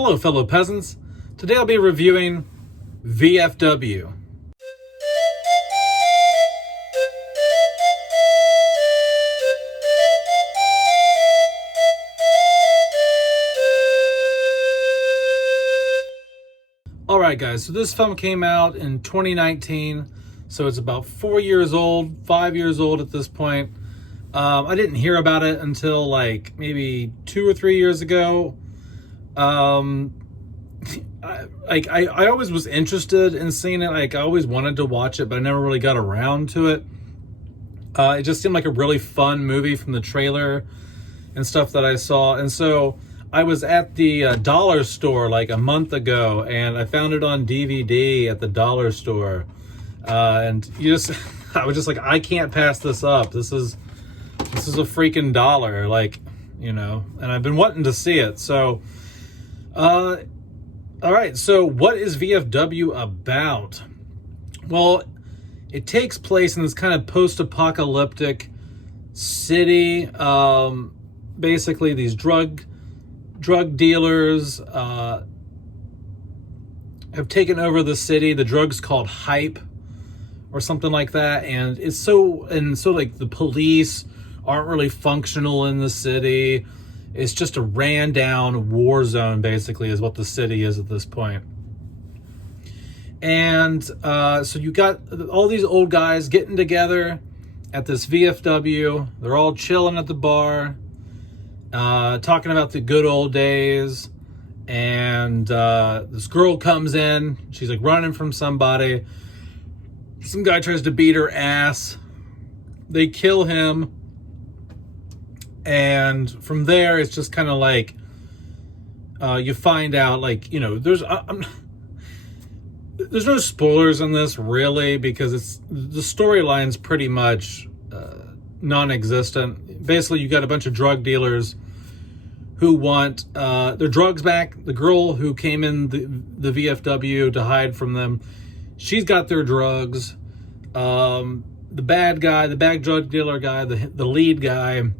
Hello, fellow peasants. Today I'll be reviewing VFW. Alright guys, so this film came out in 2019, so it's about 4 years old, 5 years old at this point. I didn't hear about it until like maybe 2 or 3 years ago. I always was interested in seeing it. Like I always wanted to watch it, but I never really got around to it. It just seemed like a really fun movie from the trailer and stuff that I saw. And so I was at the dollar store like a month ago, and I found it on DVD at the dollar store. And I was just like, I can't pass this up. This is a freaking dollar, like, you know. And I've been wanting to see it. So, all right. So, what is VFW about? Well, it takes place in this kind of post-apocalyptic city. Basically, these drug dealers have taken over the city. The drug's called hype or something like that, and so like the police aren't really functional in the city. It's just a ran down war zone, basically, is what the city is at this point. And so you got all these old guys getting together at this VFW. They're all chilling at the bar, talking about the good old days. And this girl comes in. She's like running from somebody. Some guy tries to beat her ass. They kill him. And from there, it's just kind of like you find out, like, you know, there's no spoilers in this really, because the storyline's pretty much non-existent. Basically, you got a bunch of drug dealers who want their drugs back. The girl who came in the VFW to hide from them, she's got their drugs. The bad guy, the bad drug dealer guy, the lead guy,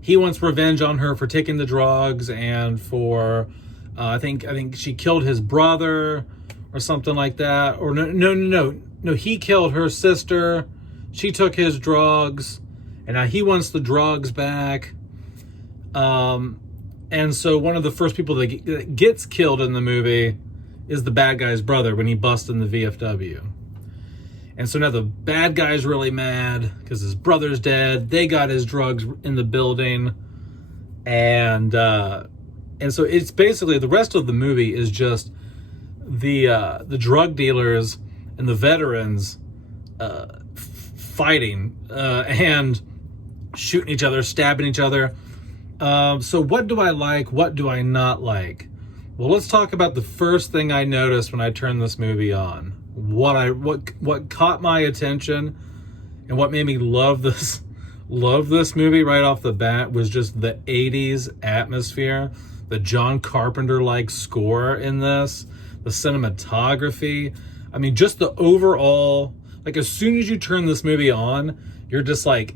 he wants revenge on her for taking the drugs and for I think she killed his brother or something like that. Or no, he killed her sister. She took his drugs, and now he wants the drugs back. And so one of the first people that gets killed in the movie is the bad guy's brother when he busts in the VFW. And so now the bad guy's really mad because his brother's dead. They got his drugs in the building. And so it's basically, the rest of the movie is just the drug dealers and the veterans fighting and shooting each other, stabbing each other. So what do I like? What do I not like? Well, let's talk about the first thing I noticed when I turned this movie on. What caught my attention and what made me love this movie right off the bat was just the 80s atmosphere, the John Carpenter-like score in this, the cinematography. I mean, just the overall, like, as soon as you turn this movie on, you're just like,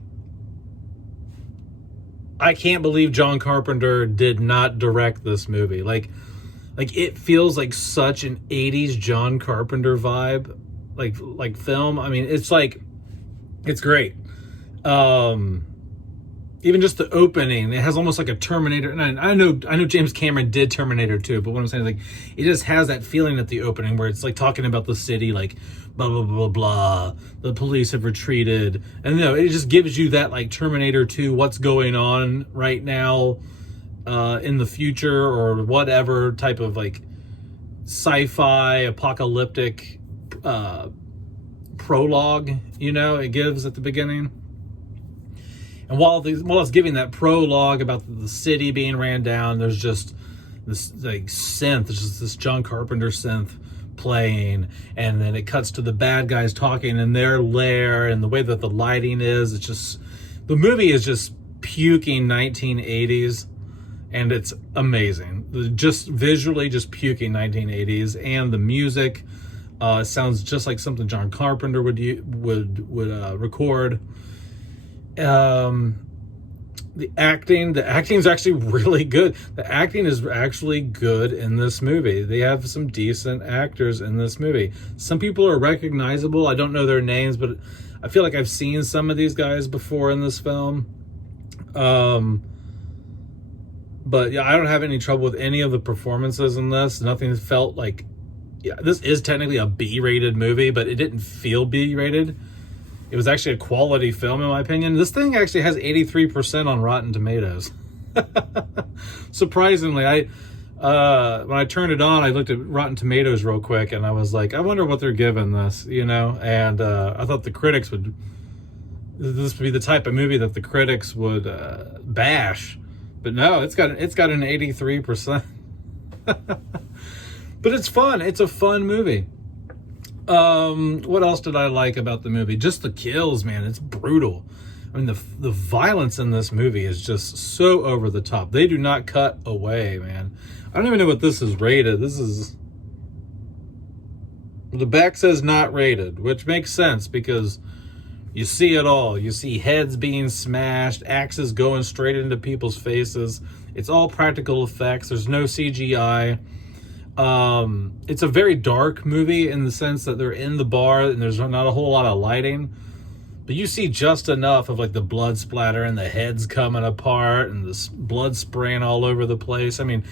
I can't believe John Carpenter did not direct this movie. Like it feels like such an 80s John Carpenter vibe, like film. I mean, it's like, it's great. Even just the opening, it has almost like a Terminator. And I know James Cameron did Terminator 2, but what I'm saying is, like, it just has that feeling at the opening where it's like talking about the city, like blah blah blah blah. The police have retreated, and it just gives you that like Terminator 2, what's going on right now in the future or whatever type of like sci-fi apocalyptic prologue, it gives at the beginning. And while it's giving that prologue about the city being ran down, there's just this like synth, there's just this John Carpenter synth playing, and then it cuts to the bad guys talking in their lair, and the way that the lighting is, it's just, the movie is just puking 1980s, and it's amazing. Just visually, just puking 1980s, and the music sounds just like something John Carpenter would record. The acting's actually really good. The acting is actually good in this movie. They have some decent actors in this movie. Some people are recognizable. I don't know their names, but I feel like I've seen some of these guys before in this film. But yeah, I don't have any trouble with any of the performances in this. Nothing felt like, yeah, this is technically a B-rated movie, but it didn't feel B-rated. It was actually a quality film, in my opinion. This thing actually has 83% on Rotten Tomatoes. Surprisingly, when I turned it on, I looked at Rotten Tomatoes real quick, and I was like, I wonder what they're giving this, you know? And I thought the critics would... This would be the type of movie that the critics would bash. But no, it's got an 83%. But it's fun. It's a fun movie. What else did I like about the movie? Just the kills, man. It's brutal. I mean, the violence in this movie is just so over the top. They do not cut away, man. I don't even know what this is rated. This is... The back says not rated, which makes sense because you see it all. You see heads being smashed, axes going straight into people's faces. It's all practical effects. There's no CGI. It's a very dark movie in the sense that they're in the bar and there's not a whole lot of lighting, but you see just enough of like the blood splatter and the heads coming apart and the blood spraying all over the place. I mean,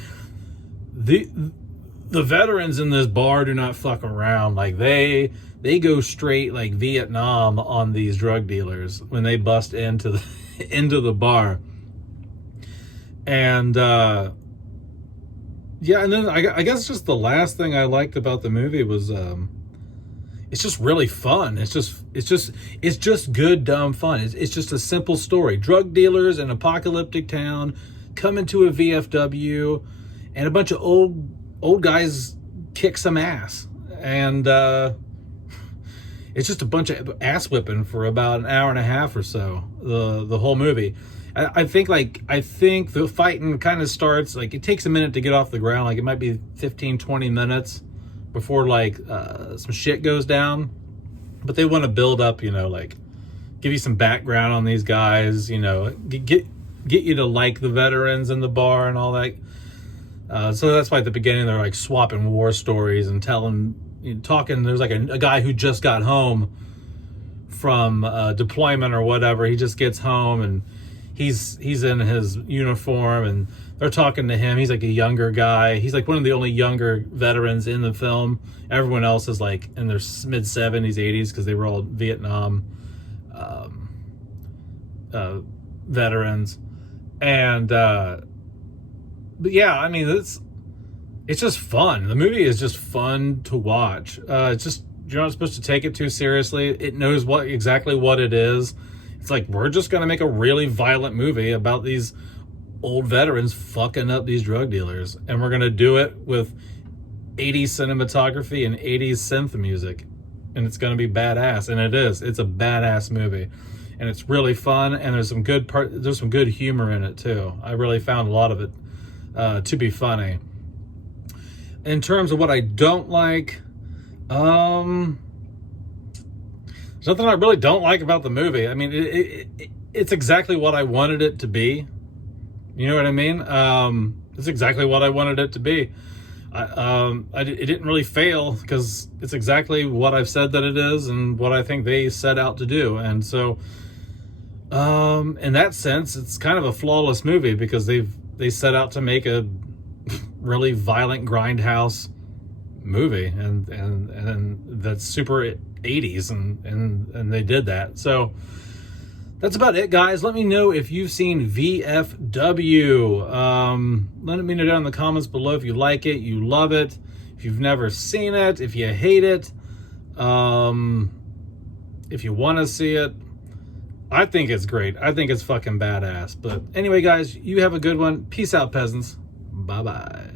the veterans in this bar do not fuck around. Like they go straight like Vietnam on these drug dealers when they bust into the into the bar. And yeah, and then I guess just the last thing I liked about the movie was it's just really fun. It's just good dumb fun. It's just a simple story. Drug dealers in an apocalyptic town come into a VFW, and a bunch of old guys kick some ass, and it's just a bunch of ass whipping for about an hour and a half or so. The whole movie. I think the fighting kind of starts, like, it takes a minute to get off the ground. Like, it might be 15, 20 minutes before, like, some shit goes down. But they want to build up, you know, like, give you some background on these guys, you know, get you to like the veterans in the bar and all that. So that's why at the beginning they're, like, swapping war stories and talking. There's, like, a guy who just got home from deployment or whatever. He just gets home and he's in his uniform and they're talking to him. He's like a younger guy. He's like one of the only younger veterans in the film. Everyone else is like in their mid-70s, 80s, because they were all Vietnam veterans. And but yeah, I mean, it's just fun. The movie is just fun to watch. It's just, you're not supposed to take it too seriously. It knows exactly what it is. It's like, we're just going to make a really violent movie about these old veterans fucking up these drug dealers. And we're going to do it with 80s cinematography and 80s synth music. And it's going to be badass. And it is. It's a badass movie. And it's really fun. And there's some good humor in it, too. I really found a lot of it to be funny. In terms of what I don't like, there's nothing I really don't like about the movie. I mean, it's exactly what I wanted it to be. You know what I mean? It's exactly what I wanted it to be. It didn't really fail because it's exactly what I've said that it is and what I think they set out to do. And so, in that sense, it's kind of a flawless movie because they set out to make a really violent grindhouse movie, and that's super 80s, and they did that. So that's about it, guys. Let me know if you've seen VFW. Let me know down in the comments below if you like it, you love it, if you've never seen it, if you hate it, if you want to see it. I think it's great. I think it's fucking badass. But anyway, guys, you have a good one. Peace out, peasants. Bye-bye.